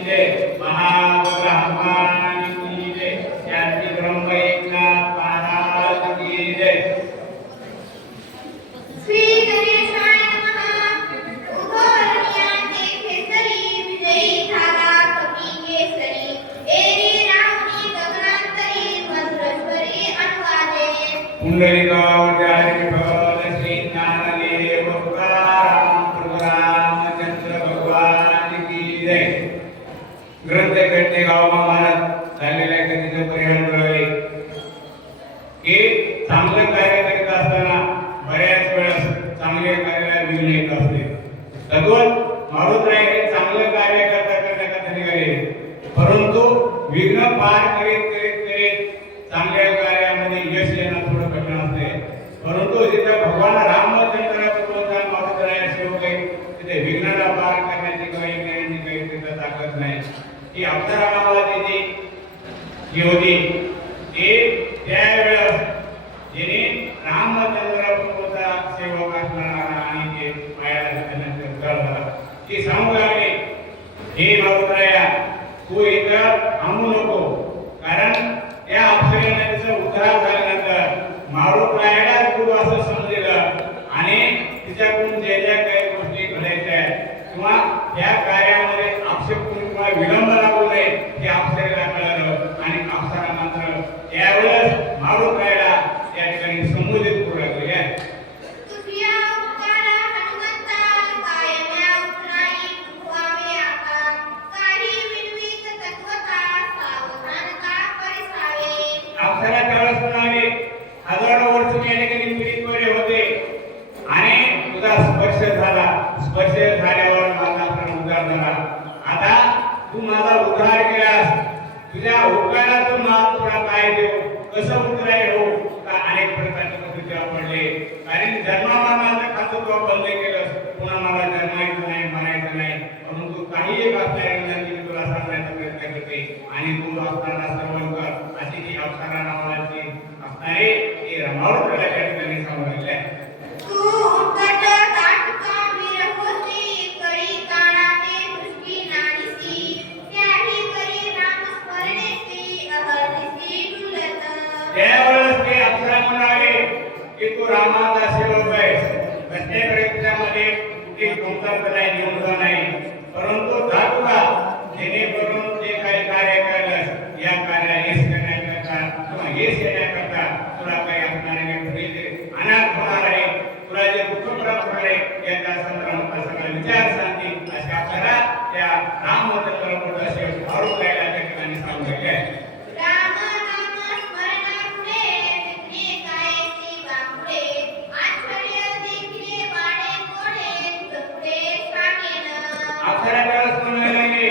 की जय, महारुद्र हनुमान की जय, शांति ब्रह्म एकनाथ महाराज की जय। श्री गणेशाय नमः। उद्धवनियांचे केसरी विजयी धारा कपी केसरी एरी रावणी गगनांतरी मधुरेश्वरी अनुवादे पुंडलिकावतारी विठ्ठल श्री ज्ञानदेव तुकाराम प्रभु रामचंद्र भगवान की जय। ग्रंथ घटने गावामा महाराज झालेल्या कधीचं परिणाम कळले की चांगलं कार्य करीत असताना बऱ्याच वेळेस चांगल्या कार्याला विघ्न येत असते। भगवान मारुतराय हे चांगलं कार्य करता निघाले, परंतु विघ्न पार करीत चांगल्या कार्यामध्ये यश येणं थोडं कठीण असते। परंतु जिथे भगवान रामचंद्राबरोबर मारुतराय सेवक आहे तिथे विघ्नाला पार करण्याची काही तिथं ताकद नाही। ही अप्सरा नावाची जी होती ती त्यावेळेस जिने रामचंद्राबरोबरचा सेवक असणारा आणि ते मायाला झाला ती सांगू लागली, हे मारुतराया तू इथं थांबू नको, कारण त्या अप्सरेने तिचा उद्धार झाल्यानंतर मारुतरायाला गुरु असं समजलं आणि तिच्याकडून ज्या ज्या काही गोष्टी घडायच्या किंवा त्या कार्यामध्ये आक्षेप किंवा विलंब लागू नये हे अप्सरेला कळलं आणि अप्सरा मात्र त्यावेळेस मारुतरायाला त्या ठिकाणी संबोधित करू लागले। तुझ्या उपकारा हनुमंता कायम्या उतराई तुवावे आता काही विनवीत तत्वता सावधानता परिसावे। अप्सरा त्यावेळेस म्हणाले, हजारो वर्ष मी या ठिकाणी पीडित होते आणि तुझा स्पर्श झाला, स्पर्श झाल्यावर माझा प्राण उद्धार झाला। आता तू माझा उद्धार केलास, तुझ्या उपकारातून मला तुला काय देऊ, कसं उतराय हो का अनेक प्रकारचे पद्धती पडले, कारण जन्मामानाचं खातं तू बंद केलंस, पुन्हा मला जन्मायचं नाही मरायचं नाही, परंतु काही एक असणाऱ्या मी तुला सांगण्याचा प्रयत्न करते आणि तू असताना सर्व कर अशी जी अप्सरा नावाची असणारे ते मारुतरायाला त्या ठिकाणी सांगितले। तू उद्धट ताटका विरहोसी कळी काळाने दृष्टी नाडीसी त्याही परी नाम स्मरणेसी अहर्निसी डुलत। त्यावेळेस ते अप्सरा म्हणाले की तू रामाचा सेवक आहेस, प्रत्येक व्यक्तीमध्ये कुठे कोणता नाही निवडला नाही, परंतु धातुका जेणेकरून जे काही कार्य केलंस या कार्याला यश करण्याकरता किंवा यश येण्याकरता तुला काही असणारे अनाथ होणार आहे, तुला जे दुःख प्राप्त होणार आहे याचा संदर्भात सगळा विचार सांगते अशा अप्सरा त्या रामचंद्राबरोबर असे मारुतरायाला त्या ठिकाणी सांगितले आहे। राम नाम स्मरणापुढे विघ्ने कायसी वापुढे आश्चर्य देखिले वाडे कोडे तुझपुढे सांगेन। अप्सरा त्यावेळेस म्हणायला लागली,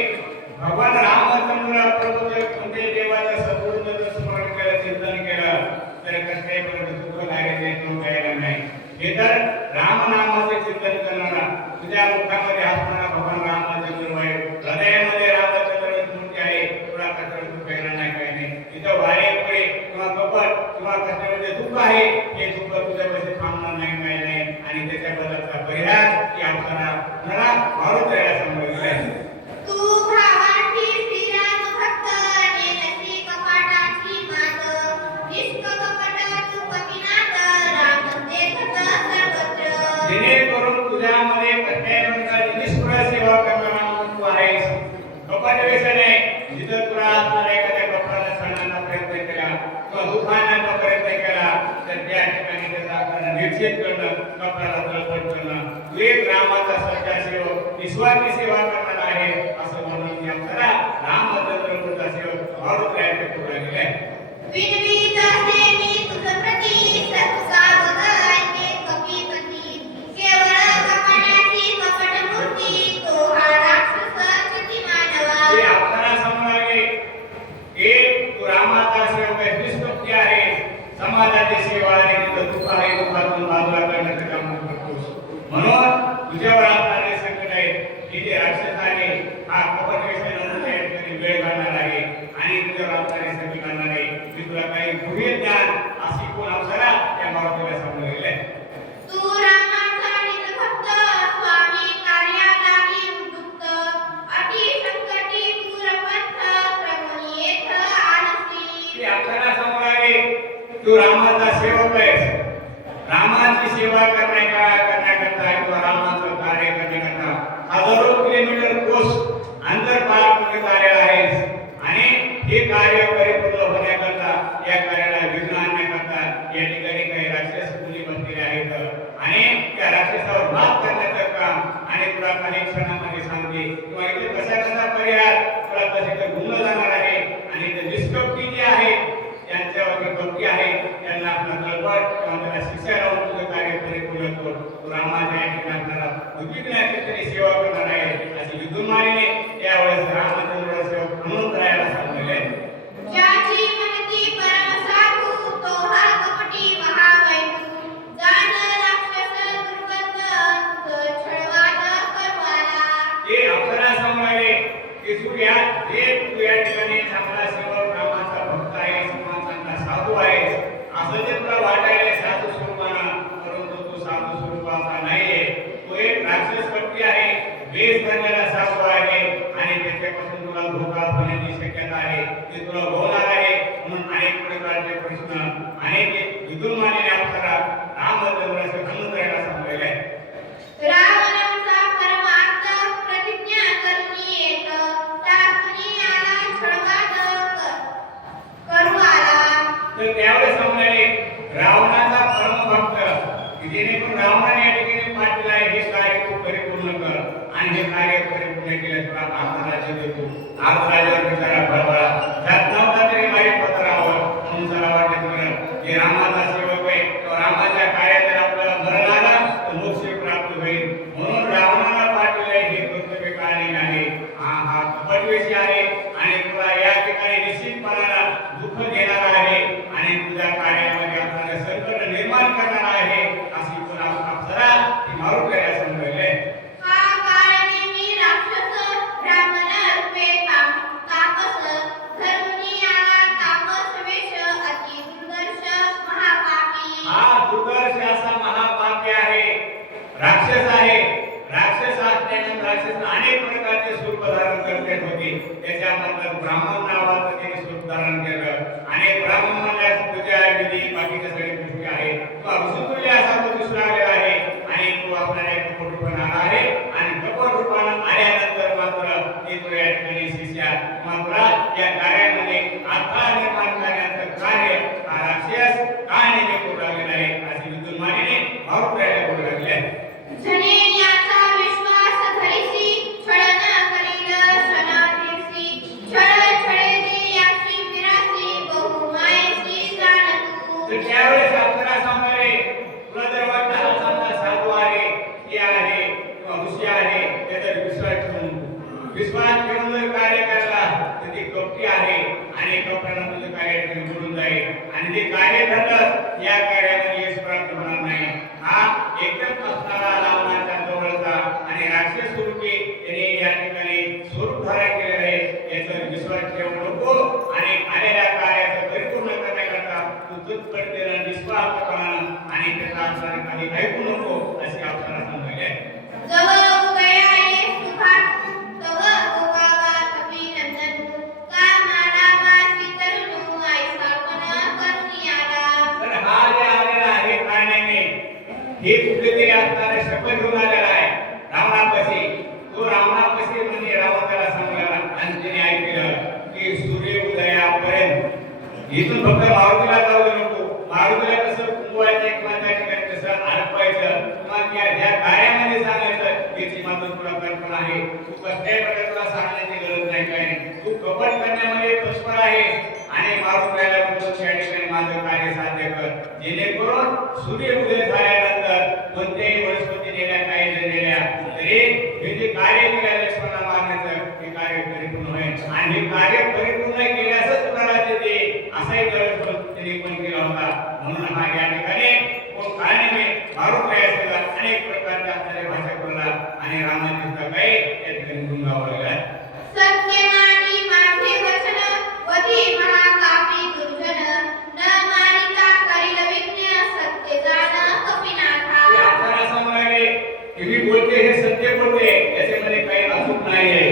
भगवान रामचंद्र प्रभूचे कोणते देवाचं सद्गुरूचं स्मरण केलं, चिंतन केलं तर कसल्याही प्रकारचं दुःख कार्य तो घ्यायला नाही। हे तर रामनामाचे चिंतन करणारा, तुझ्या मुखामध्ये असणारा भगवान रामचंद्र आहे, हृदयामध्ये रामचंद्राची मूर्ती आहे, तुला कसं दुःख येणार नाही काही नाही। तिथं वारे पुढे किंवा कपट किंवा कसल्यामध्ये दुःख आहे हे दुःख तुझ्यापाशी थांबणार नाही काही नाही आणि त्याच्या बदलचा परिहार की अप्सरा मला मारुतरायाला सांगितलेला आहे। तू भावांची श्रीराम भक्त नेलसी कपाटाची मात निष्क कपट तू पतिनाथ राम देखत सर्वत्र। जेणेकरून तुझ्यामध्ये प्रत्येक प्रकारची निष्ठुर सेवा करणारा म्हणून तू आहेस, कपट व्यसने जिथं तुला असणाऱ्या एखाद्या कपटाला सांगण्याचा प्रयत्न केला किंवा दुःख आणण्याचा प्रयत्न केला तर त्या ठिकाणी त्याचा निश्चित करणं, कपटाला तळपट करणं, तू एक रामाचा सच्चा सेवक निस्वार्थी सेवा करणारा आहे असं म्हणून या अप्सरा रामचंद्राबरोबरचा सेवक मारुतरायाला करू लागले आहे। विनवीत असे मी तुझप्रती सत्सावध ऐके कपीपती केवळ कपटाची कपट मूर्ती तो हा राक्षस किती मानवा। ते अप्सरा समोर आले की तू रामाचा सेवक आहे, निष्पत्ती आहे, समाजाची सेवा आहे, तिथं दुःख आहे, दुःखातून बाजूला करण्याचं काम करतोस, म्हणून तुझ्यावर असणारे संकट आहे की ते तू रामाचा सेवक आहेस. रामाची सेवा करण्याकरता किंवा रामाचं कार्य करण्याकरता हजारो किलोमीटर कोस अंतर पार करत आलेला आहेस. आणि हे कार्य परिपूर्ण होण्याकरता या कार्याला विघ्न आणण्याकरता या ठिकाणी काही राक्षस मुली बसलेले आहेत. आणि त्या राक्षसावर मात करण्याचं काम आणि तुला काही क्षणामध्ये सांगते किंवा इथे कसा पर्याय तुला कसे गुंग जाणार आहे. आणि ते निष्कपटी जे आहे त्यांच्यावर भक्ती आहे त्यांना आपला तळपट किंवा त्याला शिक्षा लावून तुझं कार्य परिपूर्ण कर. तू रामाच्या आपल्याला उद्विग्नाची तरी सेवा करणार आहे अशी विद्युन्मानीने यावेळेस रामचंद्र सेवक म्हणून करायला सांगितले. ज्याची म्हणती परम साधू तो हा कपटी महावैभव जाण राक्षस दुर्गंध छळवाद करवाला. ते अप्सरा सांभाळले की तू या ठिकाणी चांगला सेवक रामाचा भक्त आहेस किंवा चांगला साधू आहेस असं जे तुला वाटायला साधू स्वरूपानं, परंतु तू साधू स्वरूपाचा नाहीये. तो एक राक्षस व्यक्ती आहे, वेश धरलेला साधू आहे आणि त्याच्यापासून तुला धोका होण्याची शक्यता आहे. ते तुला होणार आहे. म्हणून अनेक प्रकारचे प्रश्न अनेक विद्युन्मानीने अप्सरा रामचंद्राचे समुद्राला सांगलेले आहे. रावणाचा परमार्थ प्रतिज्ञा करून येत तापुनी आला छळवाद करवाला. तर त्यावेळेस सांगणारे रावणाचा परमभक्त जेणेकरून रावणाने या ठिकाणी पाठवलं आहे हे कार्य तू परिपूर्ण कर. आणि हे कार्य परिपूर्ण केलं तुला अर्धराज्य देतो. अर्धराज्यावर बिचारा बळबळा जात नव्हता तरी मारी पत्रावर म्हणून जरा वाटत बरं जे रामाचा सेवक आहे तो रामाच्या कार्यात जर आपल्याला मरण आला तर मोक्ष प्राप्त होईल. म्हणून रावणाला पाठवले हे कर्तव्य काढलेले आहे. हा कपटवेशी आहे आणि तुला या ठिकाणी निश्चितपणाला दुःख देणारा आहे आणि तुझ्या कार्यामध्ये आपल्याला संकट निर्माण करणारा आहे अशी तुला अप्सरा ती मारून गेल्या समजले. हा काळ नेमी राक्षस ब्राह्मण रूपे तापस धर्मुनी आला तापस वेश अति दुर्दर्श महापापी. हा दुर्दर्श असा महापापी आहे, राक्षस आहे. राक्षस असल्याने राक्षस अनेक प्रकारचे स्वरूप धारण करत होते. त्याच्यामध्ये ब्राह्मण नावाचं त्यांनी स्वरूप धारण केलं. आणि ब्राह्मण म्हणल्यास पूजा विधी बाकीच्या सगळ्या गोष्टी आहेत. तो ऋषितुल्य असा तो दिसू लागलेला आहे आणि तो आपल्याला एक कपट रूपाने आला आहे. आणि कपट रूपाने आल्यानंतर मात्र ते तुला या ठिकाणी शिष्या मात्र या कार्यामध्ये आत्मा निर्माण करण्याचं कार्य हा राक्षस काय नेते करू लागलेला आहे अशी विद्युन्मानीने मारून करू लागले. जने याचा विश्वास धरिसी छळ न करील क्षणाधीसी छळ छळेली याची विरासी बहुमायेची जाण तू. तर त्यावेळेस अप्सरा सांगणारे तुला जर वाटतं हा चांगला साधू आहे की आहे किंवा ऋषी आहे त्याचा विश्वास ठेवून विश्वास ठेवून जर कार्य करला तर ते कपटी आहे आणि कपटानं तुझं कार्य निवडून जाईल. आणि जे कार्य ठरलं या कार्यामध्ये यश प्राप्त होणार नाही. हा एकदम असणारा रावणाच्या जवळचा आणि राक्षस स्वरूपी त्याने या ठिकाणी स्वरूप धारण केलेलं आहे याचा विश्वास ठेवू नको. आणि आलेल्या कार्याचं परिपूर्ण करण्याकरता तू तुझपडतेनं निस्वार्थपणानं आणि त्याचा अप्सरा काही ऐकू नको अशी अप्सरा सांगितली. जवळ उभया ये सुभाषू तव गोगावा अभिनंदन कामाला वासी तरुणू ऐसा पण करुणी आला. तर हा जे आलेला आहे कारणाने हे कुठेतरी असणारे शपथ घेऊन आलेला आहे रावणापाशी. तो रावणापाशी म्हणजे रावण त्याला सांगला आणि त्याने ऐकलं की सूर्य उदयापर्यंत इथून फक्त मारुतीला जाऊ दे नको. मारुतीला कसं कुंकवायचं किंवा त्या ठिकाणी कसं अर्पायचं किंवा ज्या कार्यामध्ये सांगायचं याची मात्र तुला कल्पना आहे. तू कसल्याही प्रकारे तुला सांगण्याची गरज नाही काय नाही. तू कपट करण्यामध्ये तत्पर आहे आणि मारून राहिला म्हणून त्या ठिकाणी माझं कार्य साध्य कर. जेणेकरून सूर्य उदय झाल्यानंतर कोणत्याही वनस्पती नेल्या काही जर नेल्या तरी हे जे कार्य केलं लक्ष्मणा मारण्याचं हे कार्य परिपूर्ण होईल. आणि हे कार्य परिपूर्ण केल्यासच तुला देते असाही गरज त्यांनी पण केला होता. म्हणून हा या ठिकाणी कोण कारणे मारून राहिला अनेक प्रकारच्या असणाऱ्या भाषा बोलला आणि रामाची काही या ठिकाणी गुंगावलेला आहे. सत्यमानी माझे वचन वधी महाकापी दुर्जन न मारिता करील विज्ञ सत्य जाण कपिनाथा. हे आपल्याला सांगायले की मी बोलते हे सत्य बोलते याच्यामध्ये काही अचूक नाहीये.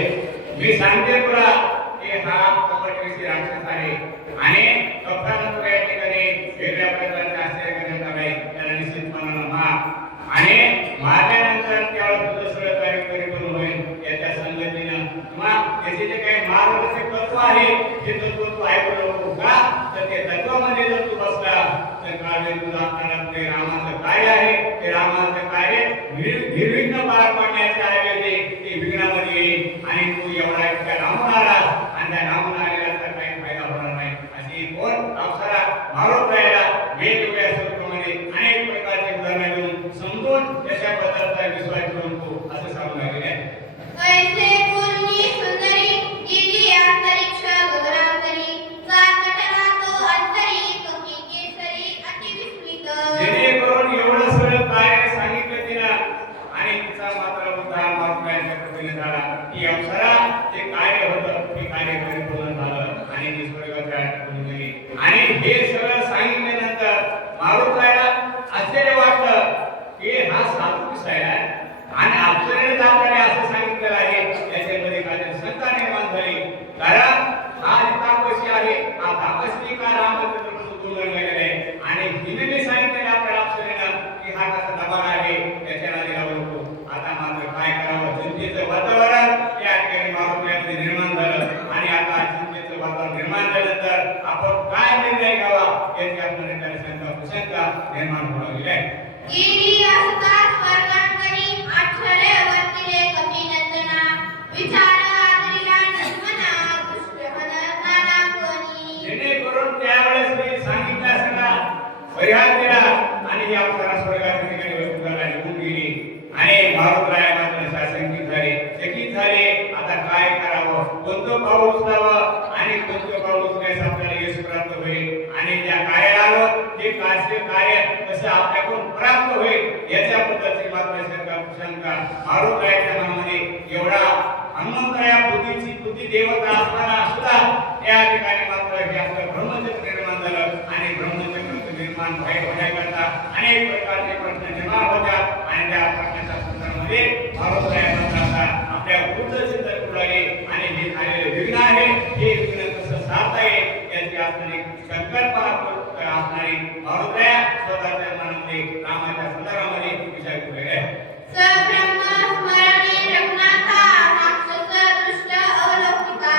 मी सांगते तुला की हा कपटविषयी राक्षस आहे आणि कपटानं तुला या ठिकाणी वेगळ्या प्रकारचे आश्चर्य करण्यात आले त्याला निश्चितपणानं मार आणि मारल्यानंतर त्यावेळेस तुझं सगळं कार्य परिपूर्ण होईल याच्या संगतीनं किंवा त्याचे जे काही मार्गदर्शक तत्व आहे ते तत्व तू ऐकू नको का तर ते तत्वामध्ये जर तू बसला तर काळे तुझा आपणाला ते रामाचं कार्य आहे ते रामाचं कार्य निर्विघ्न पार पाडण्याच्या ऐवजी ते विघ्नामध्ये येईल आणि तू एवढा इतका लांबून आलास आणि त्या लांबून आलेल्याचा काही फायदा होणार नाही अशी कोण अप्सरा मारून राहिला वेगवेगळ्या स्वरूपामध्ये अनेक प्रकारचे उदाहरणं देऊन समजून त्याच्या पदार्थाचा विश्वास ठेवून तू असं सांगू लागले ऐसे पूर्णी सुंदरी गेली अंतरिक्ष गगनांतरी चाकटला तो अंतरी कमी केसरी अतिविस्मित जेणेकरून एवढं सगळं कार्य सांगितलं तिला आणि तिचा मात्र उद्धार मारुतीच्या कृपेने झाला की अप्सरा जे कार्य होतं ते कार्य परिपूर्ण झालं आणि ती स्वर्गाच्या ठिकाणी गेली आणि हे सगळं सांगितल्यानंतर मारुतीला आश्चर्य वाटलं की हा साधू कसा आहे आणि अप्सरेने आपल्याला असं सांगितलेलं आहे त्याच्यामध्ये काय शंका निर्माण झाली कारण हा तापसी आहे हा तापसी का रामचंद्र प्रभू गेलेला आहे आणि तिने सांगितलेलं आपल्याला अप्सरेनं की हा कसा दबाण आहे त्याच्या नादी लागू नको आता मात्र काय करावं चिंतेचं वातावरण या ठिकाणी मारुतीमध्ये निर्माण झालं आणि आता चिंतेचं वातावरण निर्माण झाल्यानंतर आपण काय निर्णय घ्यावा याची आपल्याला शंका निर्माण होऊ लागली आहे गेली असता स्वर्गांतरी आठरे वर्तिले कपी नंदना विचार आदरिला नमना दृष्टहन नाना कोणी जेणेकरून त्यावेळेस मी सांगितलं असता परिहार केला आणि या अप्सरा स्वर्गात ठिकाणी वैकुंठाला निघून गेली आणि मारुतराय मात्र शासनकीत झाले आता काय करावं कोणतं पाऊल उचलावं आणि कोणतं पाऊल उचलण्यास आपल्याला यश प्राप्त होईल आणि ज्या कार्याला आलो ते कार्य कसं आपल्याकडून प्राप्त होईल याच्याबद्दलची मात्र शंका मारुतरायाच्या मनामध्ये एवढा हनुमंतराया बुद्धी देवता असताना सुद्धा त्या ठिकाणी मात्र हे आपलं ब्रह्मचक्र निर्माण झालं आणि ब्रह्मचक्र निर्माण होण्याकरता अनेक प्रकारचे प्रश्न निर्माण होतात आणि त्या प्रश्नाच्या संदर्भामध्ये मारुतराया मात्र आपल्या गुरुचं चिंतन करू लागले आणि हे झालेले विघ्न आहे हे विघ्न कसं साधता येईल याची असणारी संकल्पना असणारी मारुतराया स्वतःच्या मनामध्ये रामाच्या संदर्भामध्ये विचार करू लागले सब्रह्म स्मरणे रघुनाथा राक्षस दृष्ट अवलौकिका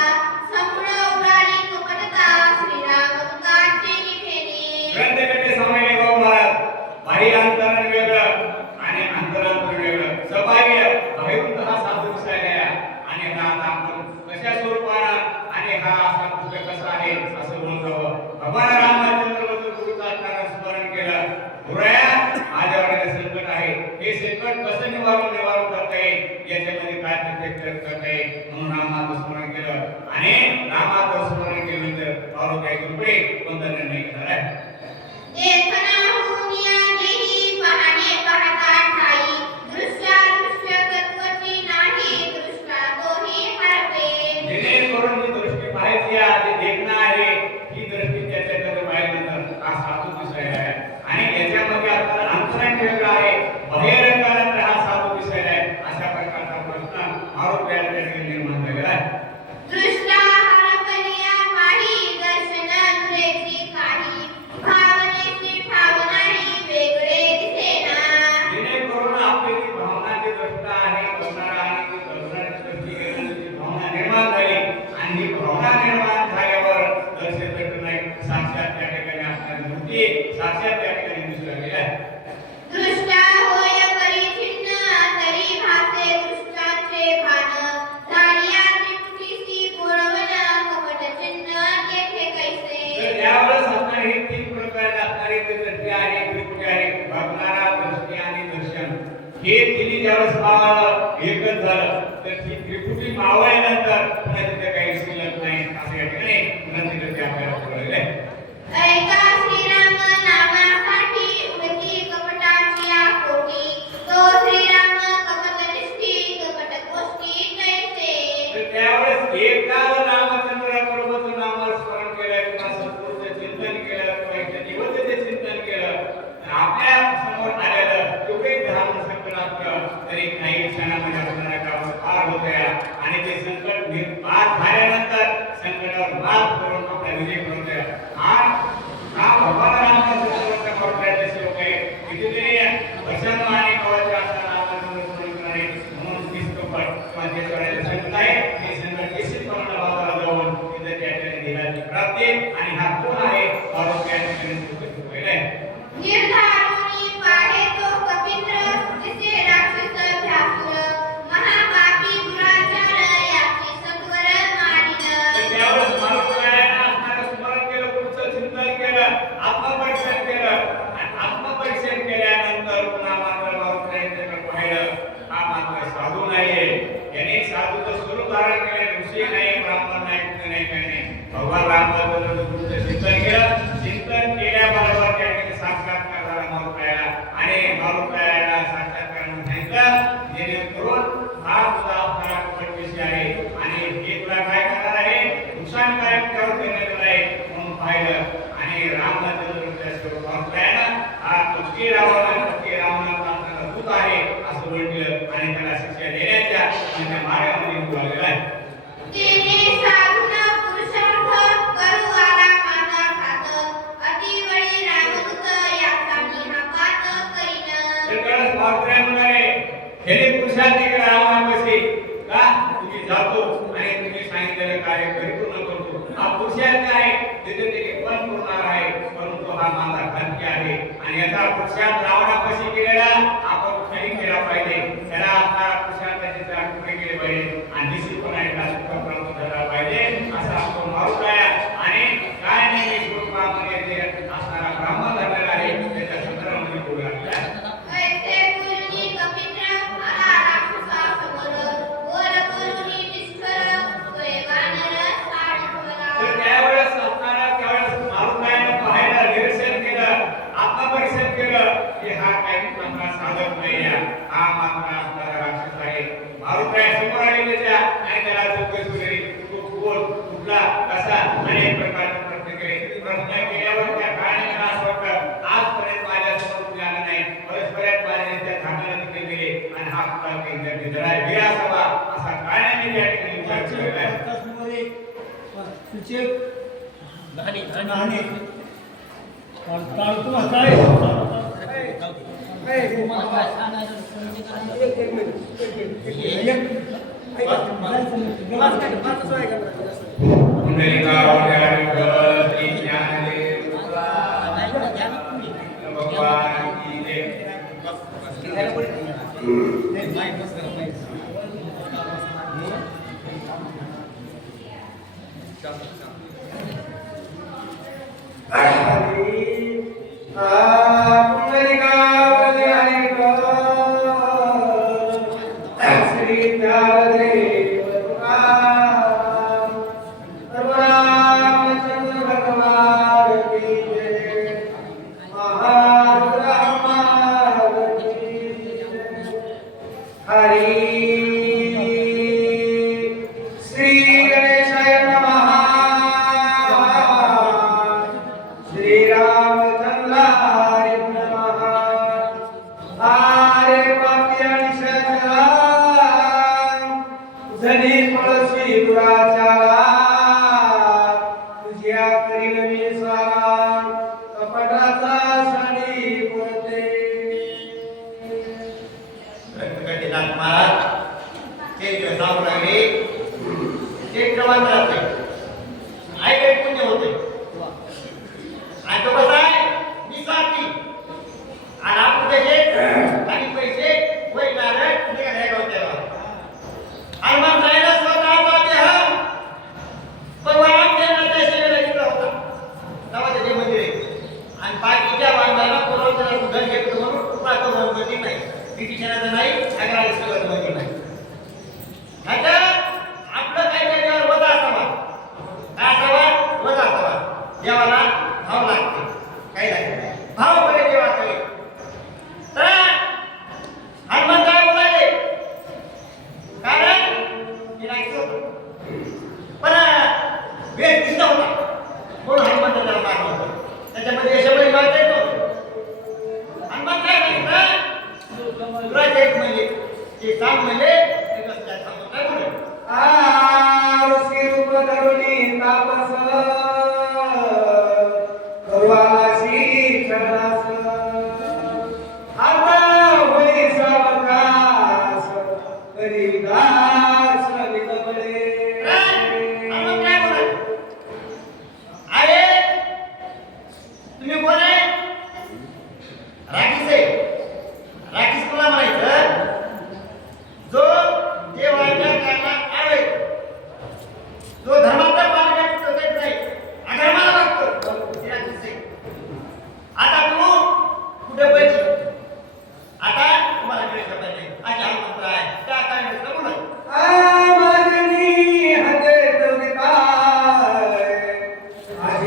समूळ उडाली कपटता श्रीराम दूतांचे निभेने ग्रंथकथे सामायिक भाऊ महाराज बाह्य अंतरण वेगळं आणि अंतरांतर वेगळं सबाह्य बाह्यंत हा साधू दिसायला आणि हा आपण कशा स्वरूपानं आणि हा असा पुस्तक कसा आहे असं म्हणतो भगवान रामचंद्र गुरुचा स्मरण केलं गुरुया माझ्यावर संकट आहे हे संकट कसं निवारण करता येईल याच्यामध्ये काय प्रत्यक्ष करता येईल म्हणून रामाचं स्मरण केलं आणि रामाचं स्मरण केल्यानंतर और काही कृपे कोणता निर्णय घेणार आहे देखना हुनिया देही पाहणे पाहता ठाई दृश्य तत्वची नाही दृष्टा तोही हरपे जेणेकरून जी दृष्टी पाहायची आहे जे देखणं आहे ही दृष्टी त्याच्याकडे पाहिल्यानंतर हा साधू दिसायला आहे आणि याच्यामध्ये आपल्याला अंतरांग वेगळं आहे बाह्यरंगानंतर हा साधू दिसायला आहे अशा प्रकारचा प्रश्न मारुतीला निर्माण झालेला आहे दृष्टा हरपलिया काही दर्शन दुरेची काही भावनेची ठाव नाही वेगळे दिसेना जेणेकरून आपली जी भावनाची दृष्टा आहे बसणारा आणि ती दर्शनाची दृष्टी घेण्याची भावना निर्माण झाली आणि ही भावना निर्माण झाल्यावर दर्शन भेटत नाही साक्षात त्या ठिकाणी आपल्याला मूर्ती साक्षात त्या ठिकाणी दिसू लागली आहे दृष्टा होय परिचिन्न तरी भासे दृष्टाचे भान झालिया त्रिपुटीसी पुरवन कपट चिन्ह तेथे कैसे तर यावेळेस आपल्याला हे तीन प्रकारचे असणारे जे दृष्टी आहे त्रिपुटी आहे बघणारा दृष्टी आणि दर्शन हे तिन्ही ज्यावेळेस मावळलं एकच झालं तर ती त्रिपुटी मावळल्यानंतर पुन्हा तिथे काही शिल्लक नाही असं या ठिकाणी पुन्हा तिथे ते आपल्याला कळलेलं आहे ऐका श्रीराम नामासाठी उडती कपटाची आकोटी तो श्रीराम कपटनिष्ठी कपट गोष्टी कैसे तर त्यावेळेस एकाच रामचंद्र प्रभूचं नाम स्मरण केलं किंवा सत्पुरुषाचं चिंतन केलं किंवा एका देवतेचं चिंतन केलं आपल्या समोर आलेलं तेवढे ध्यान संकट असलं तरी काही क्षणामध्ये आपल्याला काम पार होत आहे आणि ते संकट पार झाल्यानंतर संकटावर मात करून आपल्या विजय करून द्या हा भगवान भगवान रामचंद्र गुरुचं चिंतन केलं. चिंतन केल्याबरोबर त्याने साक्षात्कार झाला मारुतायाला आणि मारुतायाला साक्षात्कार म्हणून सांगितलं जेणेकरून हा तुझा अवतार कपटविषयी आहे आणि हे तुला काय करणार आहे नुकसानकारक त्यावर देण्यात आहे म्हणून पाहिलं आणि रामचंद्र मारुतायाला हा तुझी रावणाचा दूत आहे असं म्हटलं आणि त्याला शिक्षा देण्याच्या म्हणजे मार्गामध्ये उभारलेला आहे. तेने साधून पुरुषार्थ करू आला माझा खात अतिवळी रामदूत याचा मी हा पात करीन. तर कळस मारुताया म्हणाले हे पुरुषार्थी रामापाशी का तुम्ही जातो आणि तुम्ही सांगितलेलं कार्य परिपूर्ण करतो. हा पुरुषार्थ आहे तिथे ते पण पुरणार आहे परंतु हा माझा घातकी आहे आणि याचा पुरुषार्थ रावणापाशी केलेला आपण खरी केला पाहिजे. त्याला आपला पुरुषार्थाचे चार पुढे केले पाहिजे आणि निश्चितपणे त्याला प्राप्त झाला पाहिजे असा आपण मारुताया आणि काय नाही स्वरूपामध्ये जे असणारा ब्राह्मण झालेला आहे त्याच्या संदर्भामध्ये बोलू लागला. ऐसे बोलणी कपित्र आला राक्षसासमोर वर बोलणी निष्ठर तोय वानर साडूला. तर त्यावेळेस असणारा त्यावेळेस मारुतायाने पाहायला निरीक्षण केलं आत्मपरीक्षण केलं की हा काही चांगला साधक नाही हा मात्र असणारा राक्षस आहे. मारुताया समोर आले त्याच्या आणि त्याला चौकशी केली तो कोण कुठला कसा अनेक प्रकारचे प्रश्न केले. प्रश्न केल्यावर त्या काळाने मला असं वाटतं आजपर्यंत माझ्यासमोर कोणी आलं नाही परस्परात माझ्या त्या धागाने तिथे गेले आणि हा कुठला काही जरा वीर असावा असा काळाने त्या ठिकाणी विचार केलेला आहे. भगवान की जय.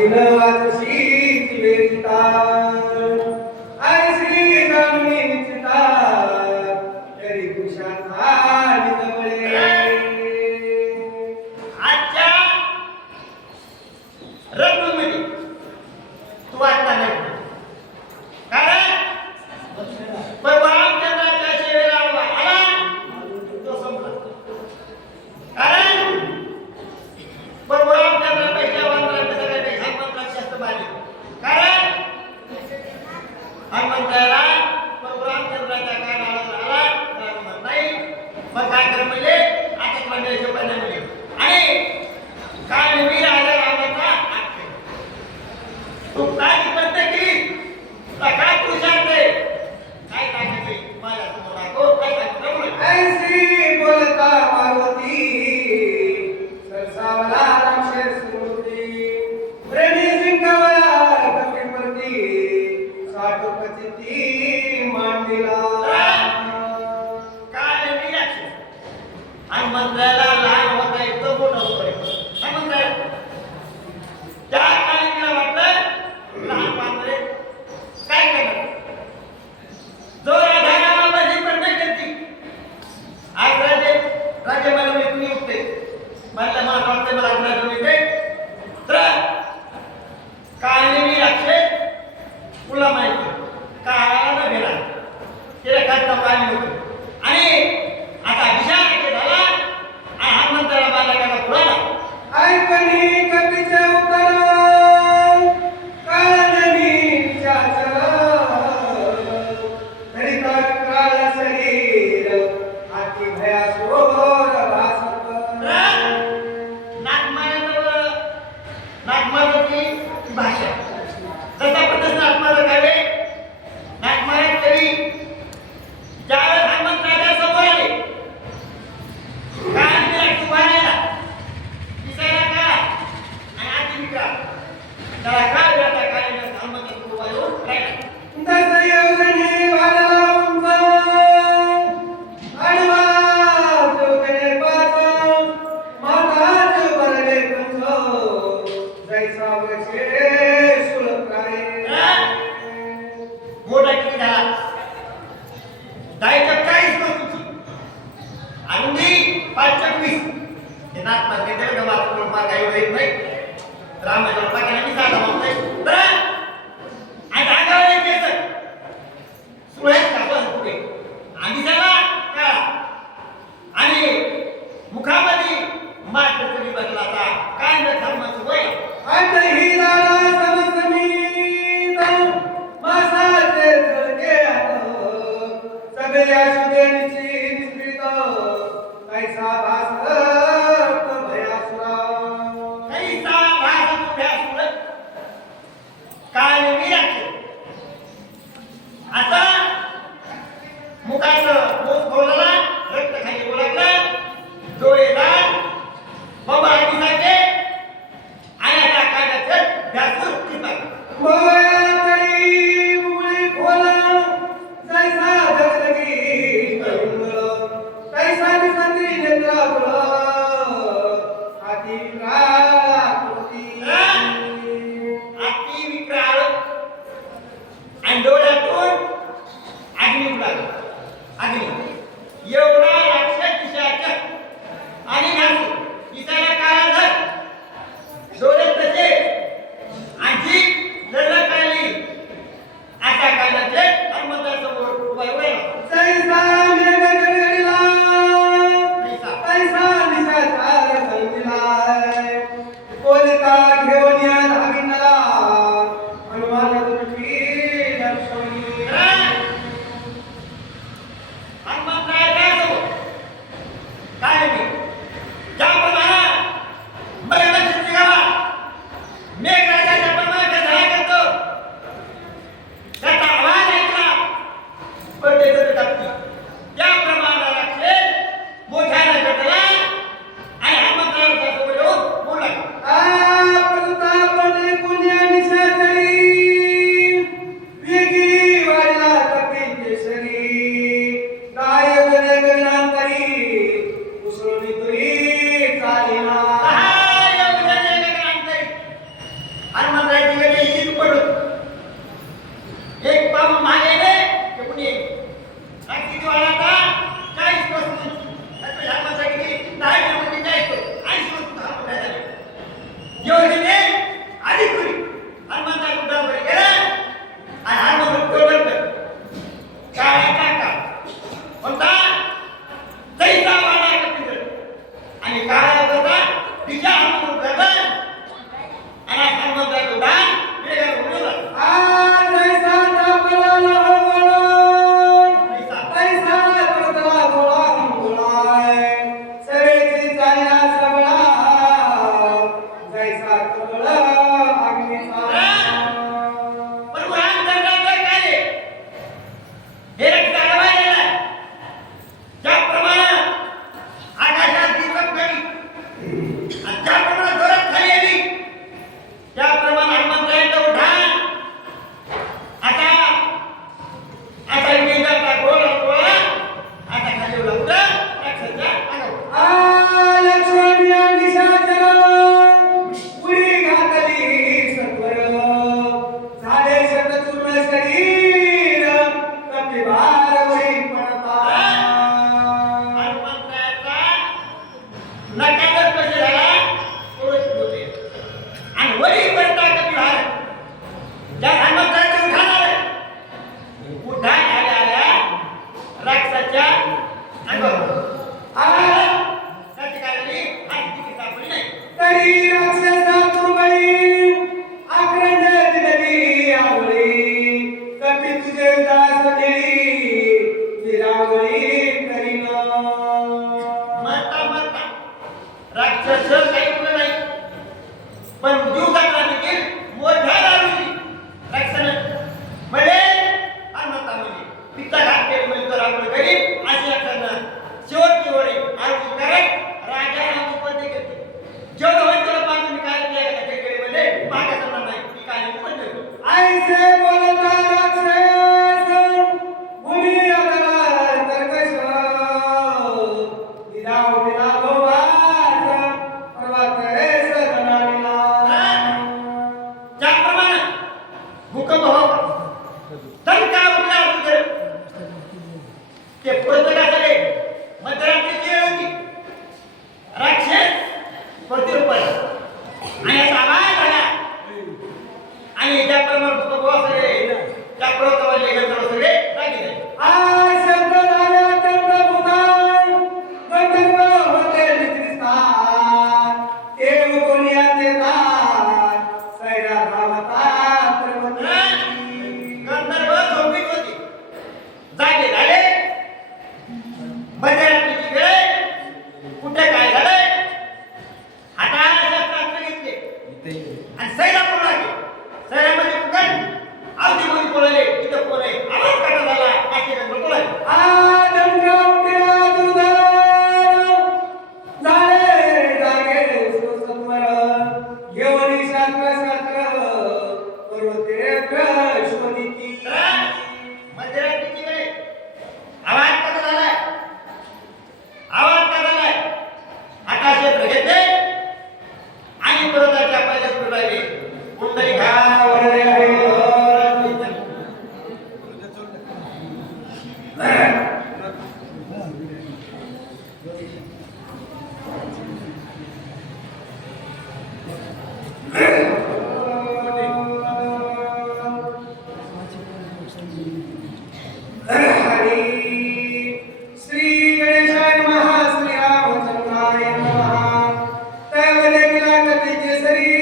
वाचिन वाचशी वेदिता आयशी जाणून निश्चिता तरी कुशाचा निजबळे आजच्या रत्नमध्ये तू वाचता नाही कारण रामचंद्राच्या सेवेला आला तो संपला कारण रामचंद्रापेक्षा सगळ्यापेक्षा हनुमंतराला शस्त्र मारले कारण हनुमंताला रामचंद्राच्या कानाला आला नाही मग काय कर म्हणजे आता मंडळीच्या पाण्यामध्ये आणि काय मी राजा रामाचा तू काय पद्धत केली काय पुरुषार्थ काय टाकायचे मला तुम्हाला दाखव काय टाकतो ऐसी बोलता पार्वती सरसावला रामशेर सुमूर्ती प्रेमी जिंकवला कपिपती साठोपती मांडिला काय मी राक्षस आणि मंत्र्याला लहान होता येतो मोठा होता येतो काय मंत्र्याला त्या काळी तिला वाटलं लहान पांढरे काय करणार जो राधा रामाची पण करती आज राज्य मला मी उठते मला वाटते मला राज्य मिळते तर काय मी राक्षस तुला माहिती काळाला न भेला तिला करता पाणी होतं आणि आता अभिषेक झाला आणि हनुमंताला बालकाला पुढाला ऐकणी कपीचे उतर काळजनी विचार धरिता काळ शरीर हाती भयासोर भासत नागमाराची भाषा जसा पद्धत नागमारा कावे नागमारा तरी ज्यावेळेस हनुमंताच्या समोर आले काय विराट उभा राहिला दिसायला का आणि आधी विक्रा त्याला काय विराटा काय हनुमंताचा उभा येऊन राहिला दस योजने वाढला उंच आडवा चौकने पाच माताच बरले कंठ जैसा वशे सुलकारे मोठा किती झाला दायच्या 40 वर्षाची आणि 5-20 हे नाथ मार्गे ते का मात्र मार्ग काही येत नाही रामाच्या पाकाने मी साधा म्हणतोय तर आणि अंगावर येते सर सुळ्यात कापड पुढे आणि त्याला का आणि मुखामध्ये माठ तरी बसला काय न धर्माचं वय आतही लाडा समसमीत मासाचे झळके सगळे अशुद्धेची निष्कृत कैसा भासत भयासुरा काही सारा भाषा कुठे असलं काय मी राखते आता मुखाचं मोज खोलला रक्त खाली ओळखलं डोळे लाल बाबा दिसायचे आणि आता काय करतात व्यासूर चितात मोयातरी उघडी खोल जैसा जगदगी तरुण कैसा दिसती नेत्रापुर हाती कृती अति विक्राळ आणि डोळ्यातून अग्नी उडाला अग्नी एवढा राक्षस दिसायचा आणि घासू दिसायला काळा धर डोळे तसे आणि जीभ ललकाळी आता काय म्हणते हनुमंतासमोर उभा एवढा जैसा मेघगणला पैसा कैसा निशाचा रंगला तरी राक्षसातून बळी आक्रंद दिली आवळी कपी तुझे दास दिली निरावळी करीना मरता मरता राक्षस काही कुठं नाही पण जीव टाकला देखील मोठ्या दारूची राक्षसानं म्हणजे मरता म्हणजे पिता घात केली म्हणजे तर आपण करी अशी असताना शेवटची वळी आरती करत राजा रामपती करते जेवढं होईल तेवढं पाहून तुम्ही काय केलं का ते केले म्हणजे मागे सरणार नाही ती काय पण देतो ऐसे बोलता राक्षस भूमी आला तरकश निराव दिला गोवास पर्वत रेस धनाविला ज्याप्रमाणे भूकंप हो तर काय उठला अगोदर ते प्रत्येकाकडे मध्यरात्रीची वेळ होती राक्षस प्रतिरूपाला आणि याचा आवाज झाला आणि ज्याप्रमाणे भूकंप हो सगळे त्याप्रमाणे गंधर्व सगळे रागे झाले आ शब्द झाले अत्यंत भूतान गंधर्व होते निद्रिस्तान ते कोणियाचे दान सैरा धावता पर्वती गंधर्व झोपीत होती जागे झाले मध्यरात्रीची वेळ कुठे काय झालंय हाताला शस्त्रास्त्र घेतले आणि सैरा पळून आले सैरामध्ये कुठं अवधी मध्ये पळले तिथं कोण आहे आवाज काढा झाला काशी गंधर्व पळाले आ दंडराव केला दुर्धर झाले जागे सुसंवर येवनी शास्त्र शास्त्र पर्वते शोधिती मध्यरात्रीची वेळ आवाज कसा झालाय आवाज कसा झालाय आकाशात घेतले आणि पर्वताच्या पायथ्यात उभे राहिले कुंडली घा वरदे हरिहर श्री गणेशाय नमः श्री रामचंद्राय नमः तैवले किला कथी केसरी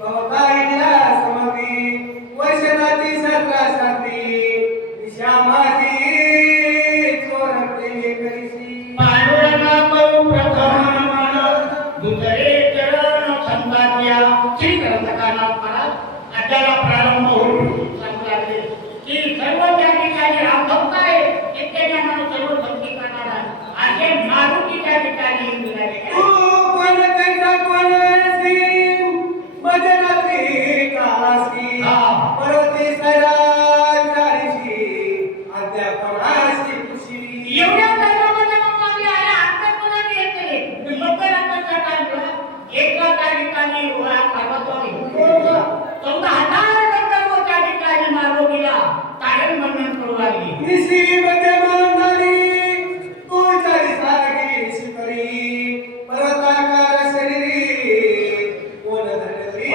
भवताय किला समवी वर्षनाती सहस्राशाती विश्यामाती चोर प्रेमी करीसी पांडुरंगा करू प्रथम नमन दुसरे चरण संपाद्या श्री ग्रंथकाला परत अद्याला प्रारंभ होऊन सांगले की सर्व त्या ठिकाणी हा भक्त आहे इतक्या माणूस सर्व भक्ती करणारा असे मारुती त्या ठिकाणी निघाले तू कोण कैसा कोण सी मध्यरात्री कालासी पर्वती सैराचारीशी अध्यापनाशी खुशी एवढ्या टाइमामध्ये मग आम्ही आले आता कोणाने येत नाही मध्यरात्रीच्या टाइमला एका त्या ठिकाणी पर्वतावर 14,000 गंधर्व त्या ठिकाणी मारुतीला तारण वर्णन करू लागली निशी मध्यमान झाली तू चारी सारखी शिखरी पर्वताकार शरीरी कोण धरली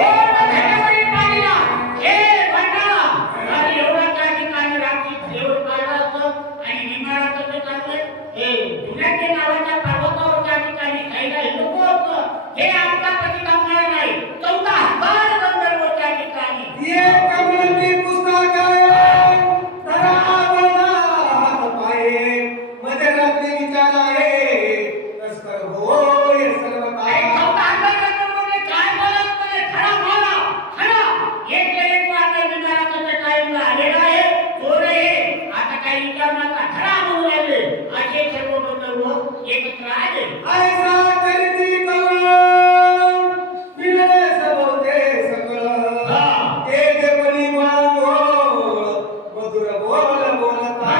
ये कमलती पुस्तक आहे धरा बना हात पाये मध्यरात्री विचार आहे तस्कर होय सर्व काय एकत्र आले ऐसा करती कवळ विनय सबोते सकळ ते जे बनी वांगोळ मधुर बोल बोलता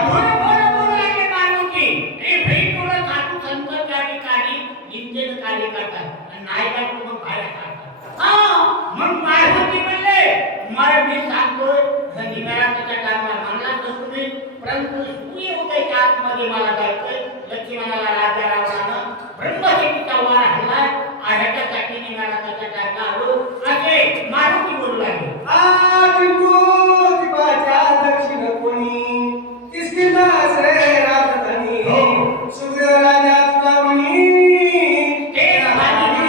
परंतु सूर्य उदयाच्या आतमध्ये मला जायचंय लक्ष्मणाला राजा रावणानं ब्रह्मशक्तीचा वार हल्लाय ह्याच्यासाठी निघाला त्याच्या टाका आलो असे मारुती बोलू लागले दीपाच्या दक्षिण कोणी किसकिंदा से राजधानी सूर्य राजा तुझा म्हणी हे राजा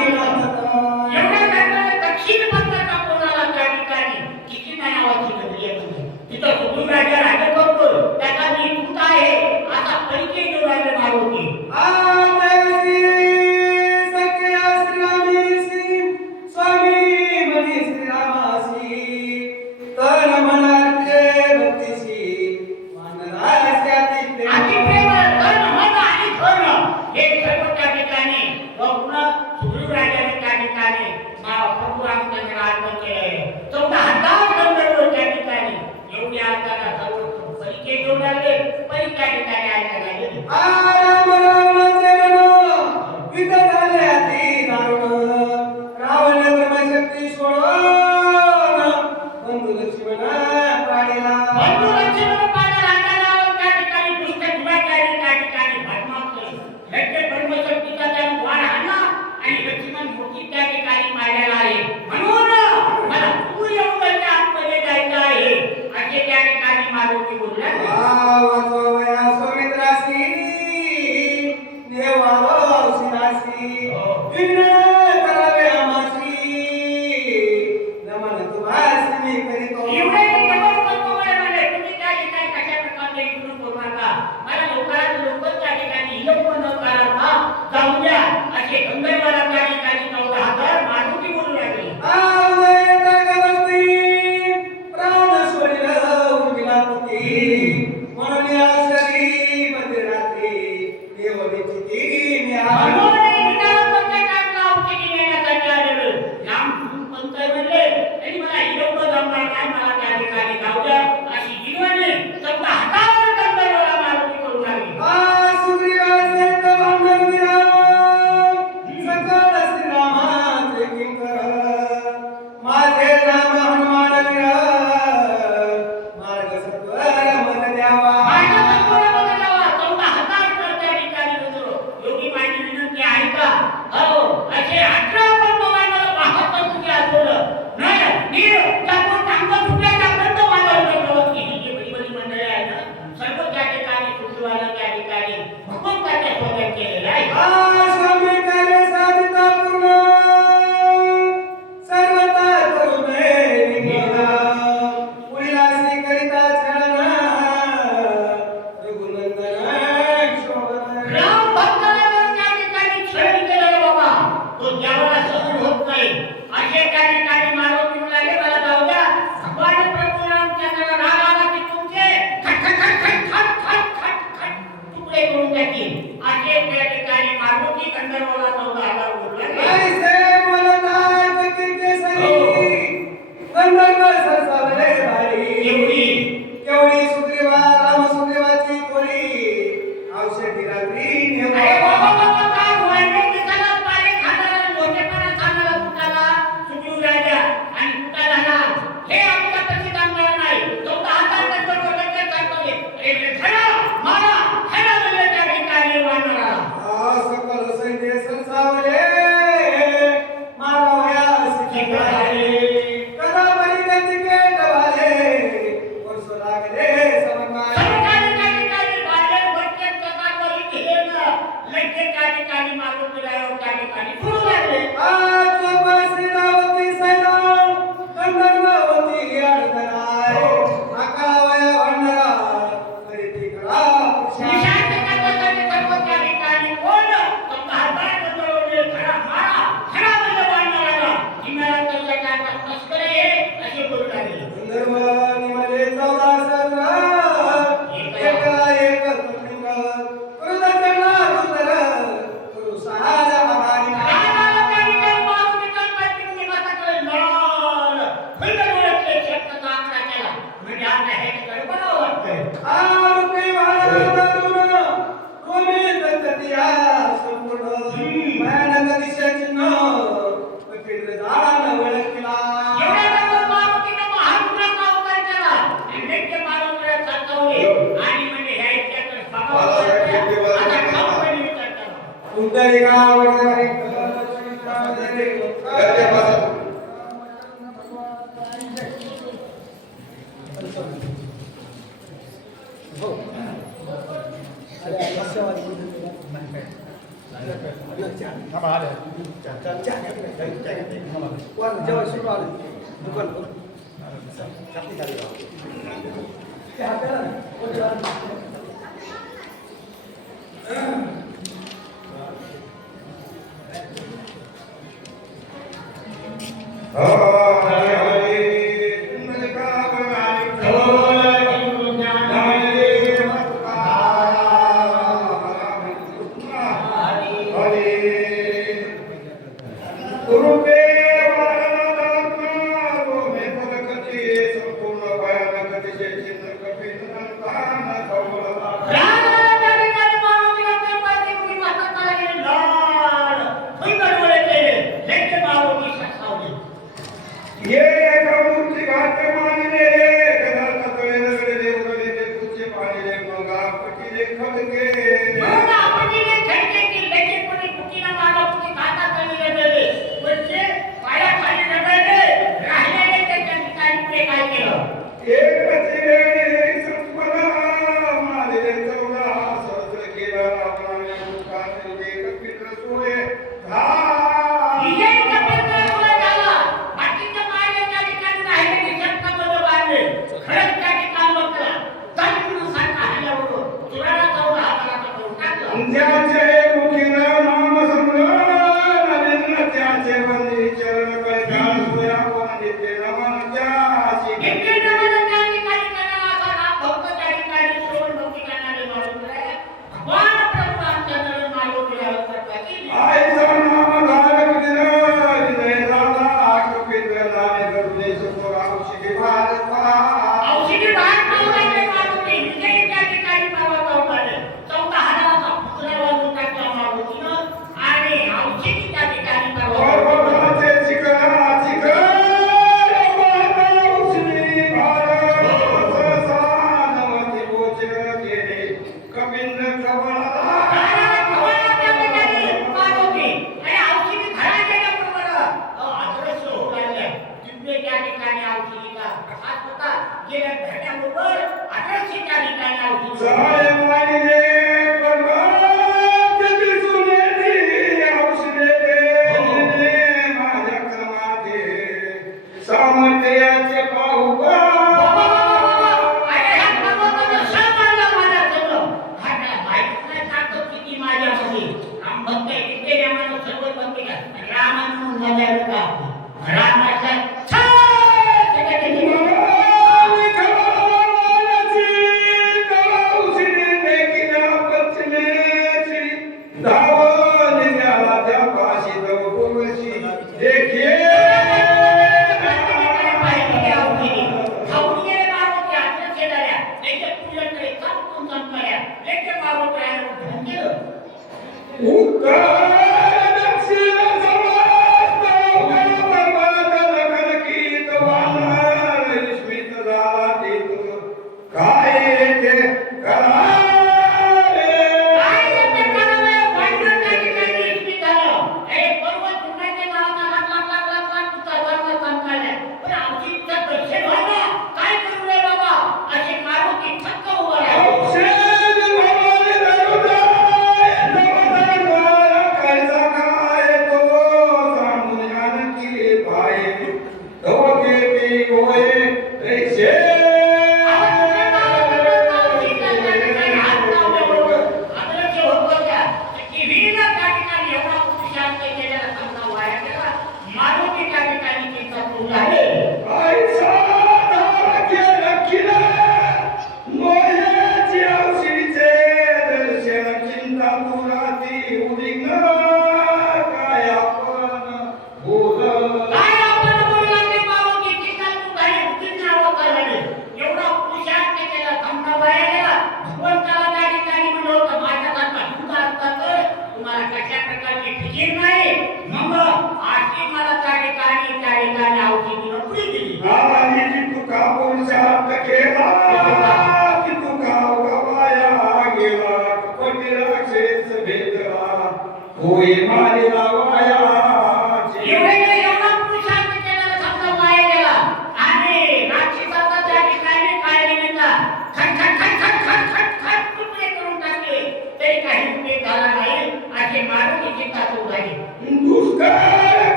जेव्हा सुरू आलं दुकान ते हाताला ना, कोण जेवण?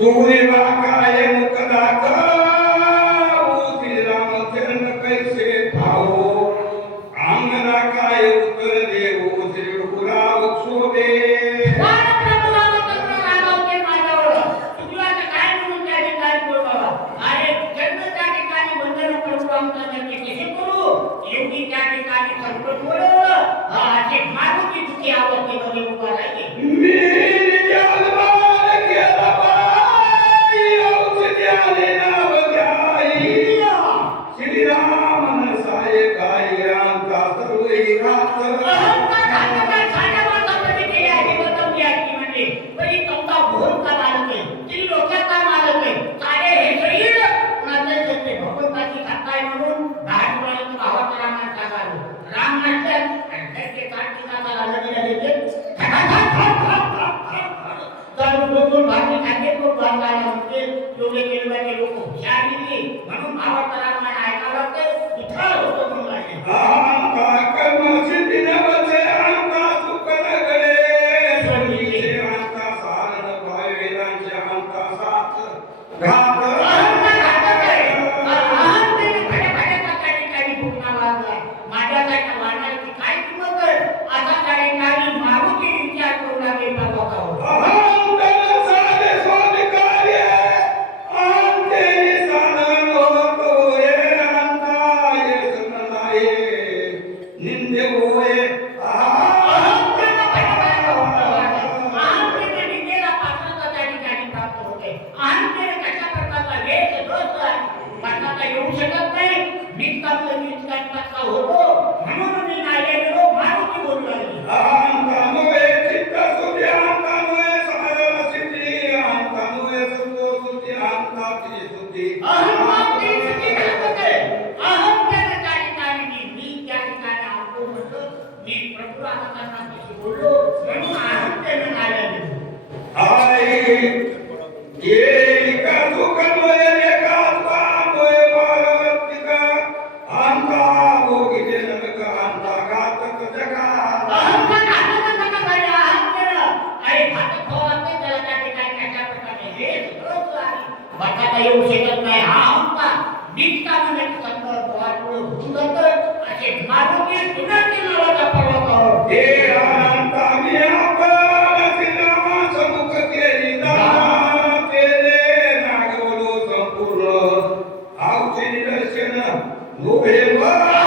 सुग्रीवा काय मुकदाकाऊ श्रीरामचंद्र कैसे भाऊ अंगना काय उत्तर देऊ श्री रघुराव शोभे मी जन्माला गेला बाई औषधी आले नाव घ्याई श्रीराम नसाय काय अंता सर्वही घात म्हणून भावाचा रामायण ऐकावं लागतं इथं होतं म्हणून लागले अंता कर्म सिद्धी नवचे अंता सुख नगरे सोनीचे अंता सारण भाई वेदांचे अंता साथ घात येऊ शकत नाही हा होता नीट कामाने संदर्भ वाटून असे मानवी पुनर्ती नावाचा पर्वत हे अनंता मी आपला श्रीरामा समुख केली दान केले नागवलो संपूर्ण औषधी दर्शन उभे राम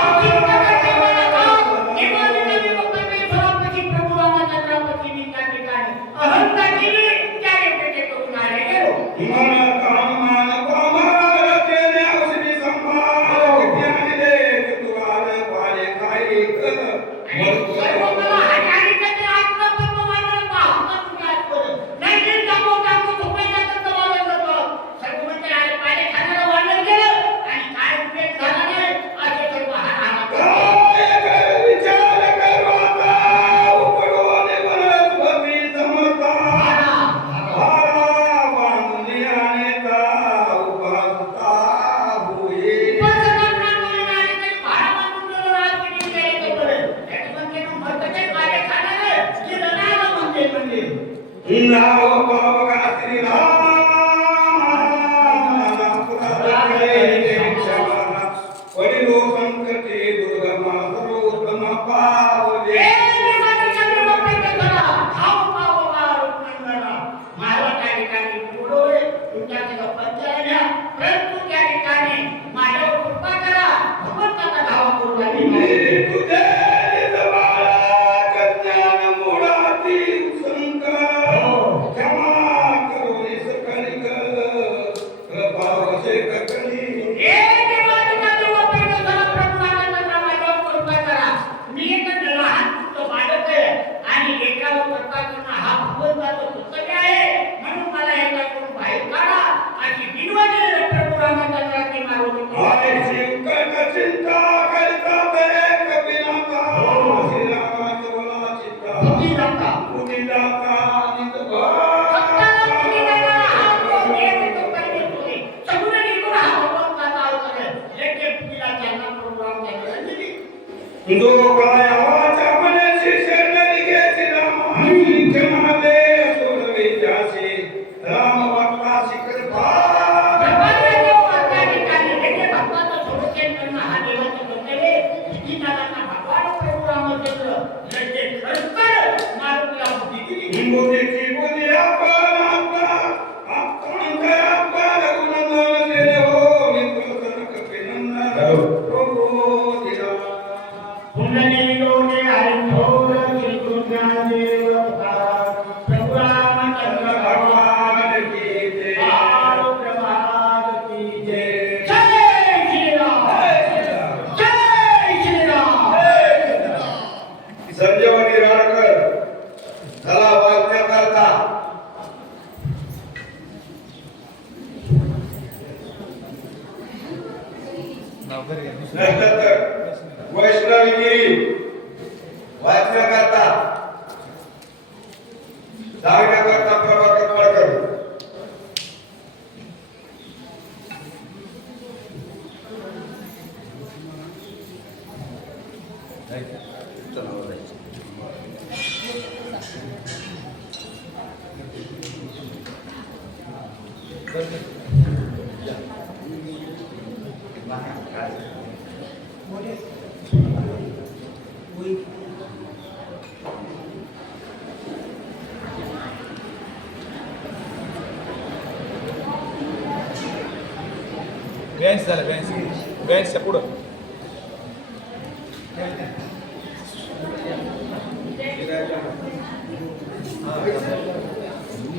संजीवनी राडकर चला वाचण्याकरता वैष्णवी गिरी वाचण्याकरता सांगण्याकरता प्रभाकर वाडकर बेंच झालं बेंचच्या पुढं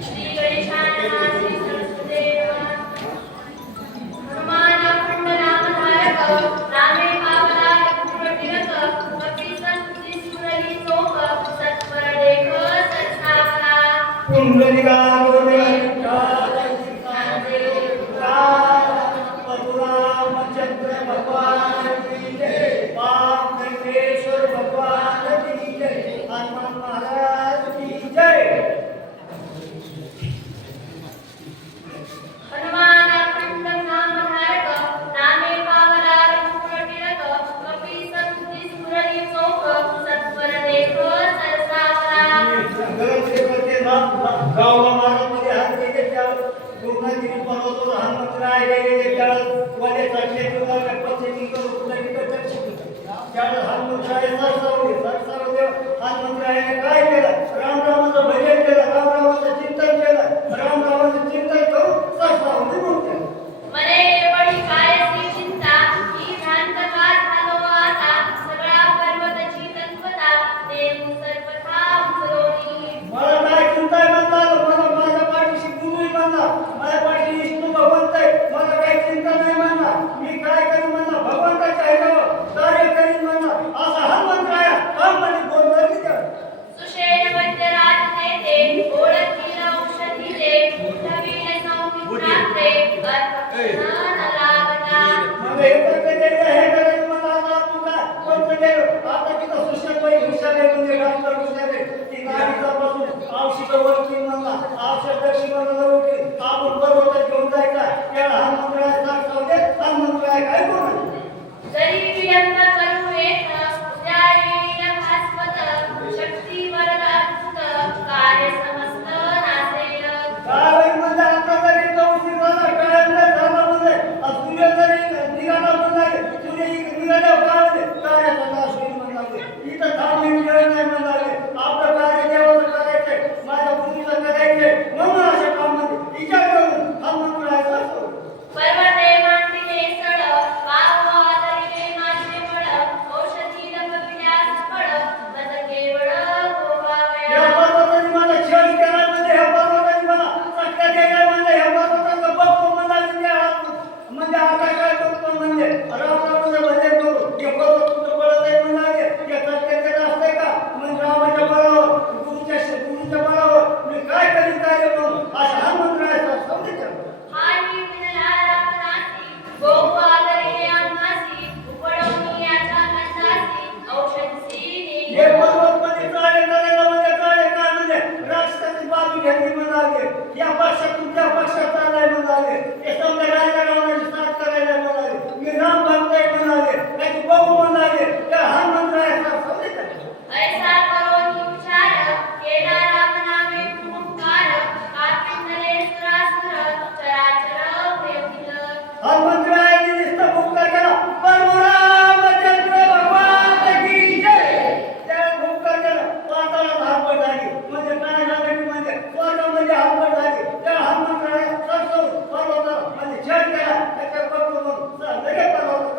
श्री गणेशाय नमः श्री सरस्वती हनुमान अखंड नाम धारक नामे पावला कुरटिरक कपी संती सुरली चोख सत्वर देख संस्थापना पुंडलिका हनुमान अखंड नाम धारक नामे पावला कुरटिरक कपी संती सुरली चोख सत्वर देख संस्थापना गावाला मारामध्ये हात गेले पूर्णागिरी पर्वतावर हनुमंत राय गेले त्यावेळेस वनेचा क्षेत्र पश्चिमी त्यावेळेस हनुमंत राय सरसावले हनुमंत रायाने काय केलं रामरामाचं भजन केलं रामरामाचं चिंतन केलं रामरामाचं चिंतन करून सरसावले म्हणते मने एवढी कायसी चिंता ही भ्रांत का झालो आता सगळा पर्वताची तत्वता देव सर्वथा उचलोनी मला काय चिंता आहे म्हणतात मला माझ्या पाठीशी गुरुही म्हणला माझ्या पाठीशी विष्णू भगवंत आहे मला काही चिंता नाही म्हणला मी काय करीन म्हणला भगवंताच्या ह्याच्यावर कार्य करीन म्हणला असा हनुमंत राया ठामपणे बोलला की त्या सुषेण वैद्य राज नेते ओळखील औषधीचे नवीन संविधात्रे अर्पण लागता मग हे पंच केलं हे करायचं मला आता आपण काय पंच केलं आता तिथं सुशेणबाई हुशार आहे म्हणजे डॉक्टर हुशार आहे ती गाडीचा पासून औषध वरती म्हणला औषध दक्षिण म्हणला वरती आपण बरोबर घेऊन जायचा त्याला हनुमंत राया सांगते हनुमंत राया काय बोलणार जरी विलंब करू येत त्यावेळी भास्वत शक्ती वरद अद्भुत कार्य समस्त नासेल काय म्हणजे आता जरी कौशिक झाला काय झाला म्हणजे सूर्य जरी निघाला म्हणजे सूर्य निघाल्या काय कार्याचा नाश होईल म्हणाले इथं थांबून वेळ नाही म्हणाले आपलं कार्य देवाचं करायचंय माझ्या बुद्धीचं करायचंय म्हणून अशा कामामध्ये विचार करून हनुमंत राहायचं असतो पर्वते मांडिले सड पाव आदरिले माझे बळ औषधी लपविल्यास फळ मज केवळ या गोवावया पर्वताने मला छळ केला म्हणजे ह्या पर्वताने मला सत्य द्यायला म्हणजे ह्या पर्वताचं बघतो म्हणजे आता काय करतो म्हणजे रामरामाचं भजन करू हे पर्वत तुझं बळत आहे म्हणाले हे सत्य देत असते का म्हणजे रामाच्या बळावर गुरुच्या बळावर मी काय करीन कार्य म्हणून असं हनुमंत राहायचं समजते हानी विनला रामनासी गोव आदरिले आम्हासी उपडवणी याचा गंधासी औषधसी हे पर्वत मध्ये चाले करायला म्हणजे चाले काय म्हणजे राष्ट्राची बाजू घेतली म्हणाले या पक्षातून त्या पक्षात चाललाय म्हणाले हे समजा राजा रावणाची साथ करायला म्हणाले मी राम भक्त आहे म्हणाले त्याची बघू म्हणाले त्या हनुमंत रायाचा समजते ऐसा करोनी विचार केला राम नामे पुकार कापिंदले सुरासुर चराचर प्रेमिल हनुमंत रायाने नुसतं उपकार केला परमरामचंद्र भगवान की जय त्या उपकार केला पाताळात हातपट झाली म्हणजे काय झालं की म्हणजे स्वर्गामध्ये हातपट झाली त्या हनुमंत राया सरसवून पर्वताला म्हणजे छळ केला त्याच्या बघतो म्हणून लगेच पर्वत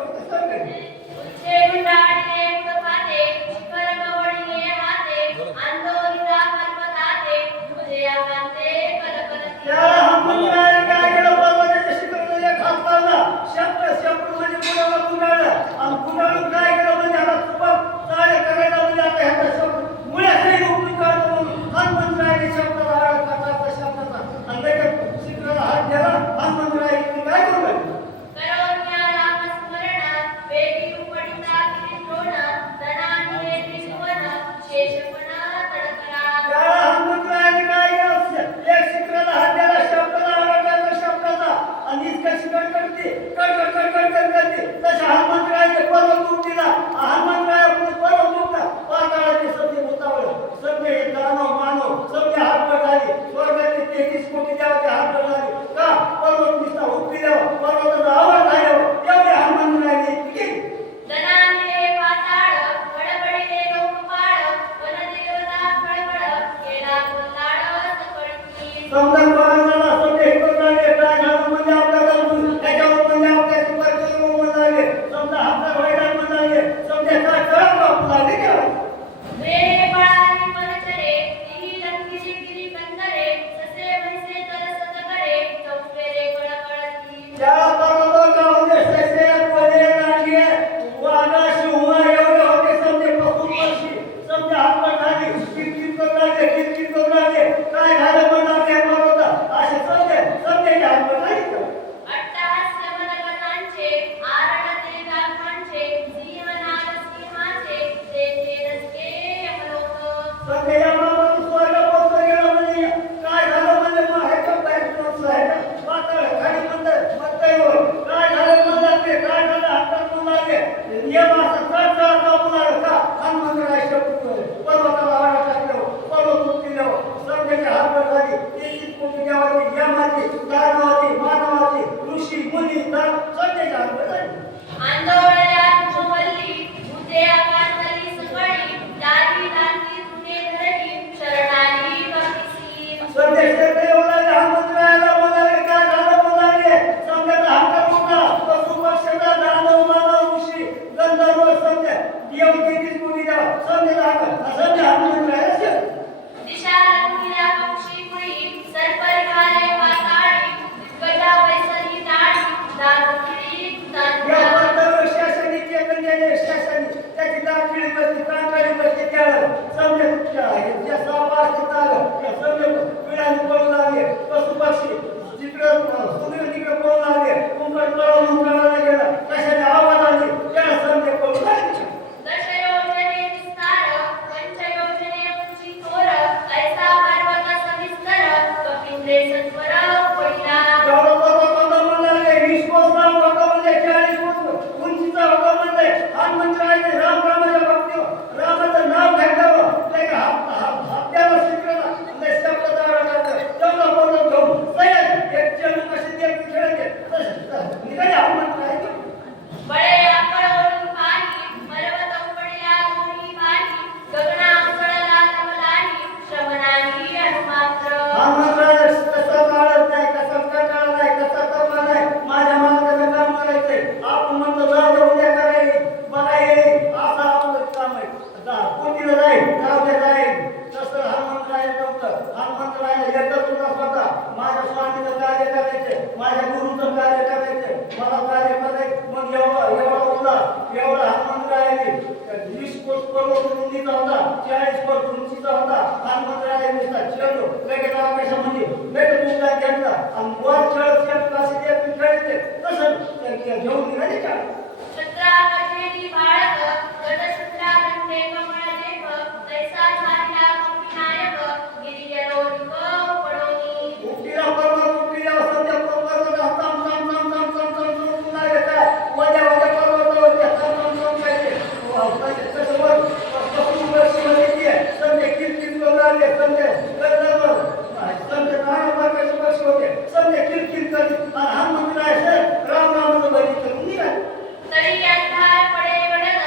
वर उंचीचा होता आणि मंत्रालय नुसता खेळलो लगेच आकाशामध्ये लगेच उडला घेतला आणि वर खेळत खेळत कसे ते खेळते तसं त्या घेऊन निघाले का छत्रा कचेरी बाळक गडछत्रा दंडे कमळ लेख तैसा झाला कपिनायक गिरिजलोक पडोनी उठीला पर्वत उठीला सध्या पर्वत तम तम तम तम तम तम तम पुन्हा येतात वजा वजा पर्वत वजा तम तम तम काय तसं वर पसू वर्षी मध्ये संध्या किरकिर करू संध्या गडगड संध्या नाना मार्गाचे वर्ष होते संध्या किरकिर करी आणि हा मंत्र आहे राम राम बरी करून निघाले तरी अंधार पडे वडद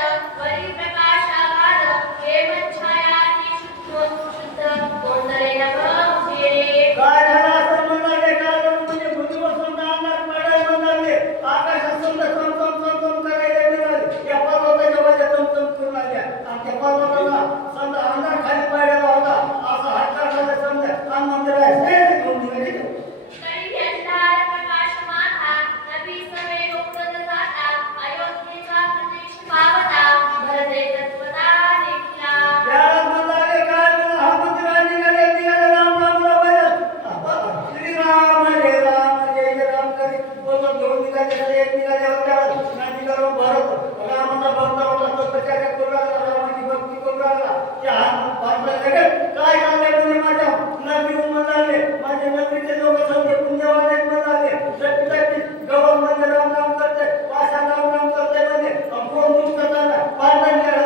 वरी प्रकाश आगाध हेमंत छाया ती शुद्ध कोंदरे नभ उजेडे काय झालं असं म्हणाले काय म्हणजे भुजबळ समजा अंधार पडायला म्हणाले आकाशात समजा चम करायला मिळाले या पर्वताच्या वजा चम करून आल्या आणि त्या पर्वताला समजा अंधार खाली पडलेला होता असं हटका झाला समजा आणि मंदिर आहे घेऊन निघाले तरी अंधार प्रकाश माथा नबी सवे उकळत जाता अयोध्येचा प्रदेश पावता भरते तत्वता देखला त्याला म्हणाले काय म्हणा हा मंदिर निघाले राम राम श्रीराम जय राम करी बोलत घेऊन निघाले एक निघाले होत्या नाही निघालो भरत रामाचा भक्त होता तो त्याच्या करू लागला रामाची भक्ती करू लागला त्या काय झाले म्हणजे माझ्या नबी म्हणाले माझे नबीचे लोक समजे पुण्यवान आहेत म्हणाले सत्य गवत म्हणजे राम राम करते पाशा राम राम करते म्हणजे कोण मुक्त झाला पांढरा केला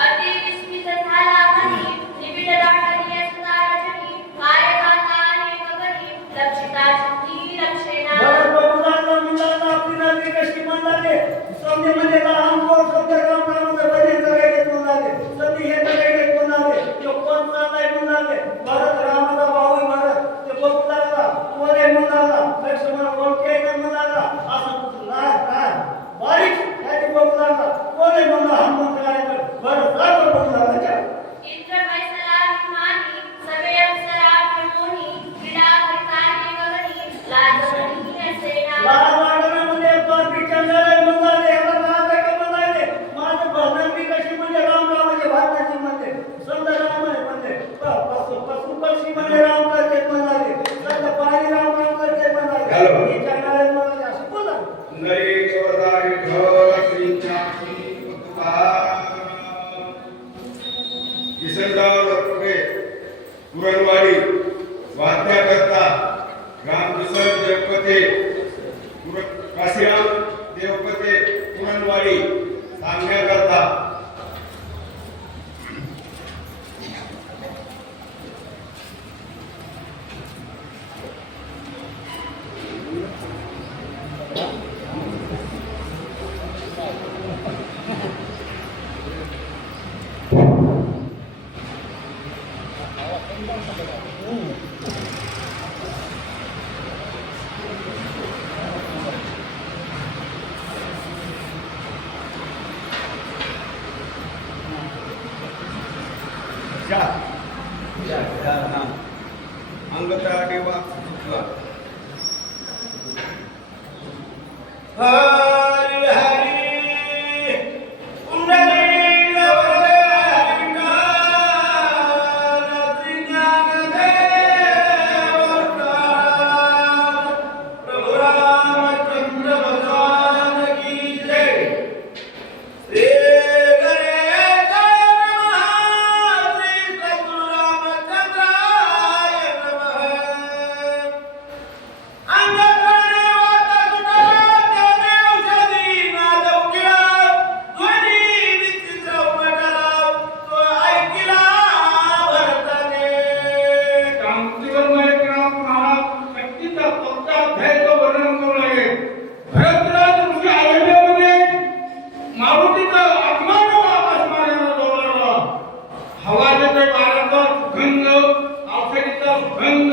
अति विस्मित झाला मनी निबिड राखणी असता रजनी काय जाता अनेक गणी लक्षिता शक्ती लक्षेना भरत बघून मुलांना आपली नबी कशी म्हणाले समजे म्हणजे लहान पोर समजे राम रामाचं भजन करायचे म्हणाले समजे हे करायचे म्हणाले तो कोण चाललाय म्हणाले भरत रामाचा भाऊ भरत ते बघू लागला कोणे म्हणाला लक्ष्मण ओळखे म्हणाला असं नाही बारीक त्याची बघू लागला कोणे म्हणला हा मंत्र आहे भरत राम बघू लागला इंद्र फैसला विमानी सवे अप्सरा प्रमोनी क्रीडा करताने गगनी लाजवणी असेना लाल वाडनामध्ये पापीच्या लढाई म्हणाले याला नाटक म्हणाले माझं भजनबी कशी म्हणजे राम रामाचे भारताची म्हणते समजा राम आहे म्हणजे पशु पक्षी म्हणजे राम करते म्हणाले समजा पाणी राम राम करते म्हणाले हे चंडाळे म्हणाले असं बोला नरी चोरदार विठ्ठल श्रीच्या किसनराव लटके पुरणवाडी वाद्याकरता रामकिसन देवपते काशीराम देवपते पुरणवाडी सांगण्याकरता अंगता देवा हरी हरी कुंडली गवले हरिका ज्ञान देवता प्रभु रामचंद्र भगवान की जय श्री गणेश नमः श्री सद्गुरु रामचंद्राय नमः अंगकरणे वाता सुता देव औषधी नाद उकिला ध्वनी विचित्र उमटला तो ऐकिला भरताने क्रांतिवन्मय क्रांत महाराज शक्तीचा पक्का अध्यायचं वर्णन करू लागले भरतराज ऋषी अयोध्येमध्ये मारुतीचा आत्मानं आकाश मार्गाने डोलावला हवा येते वाऱ्याचा सुगंध औषधीचा सुगंध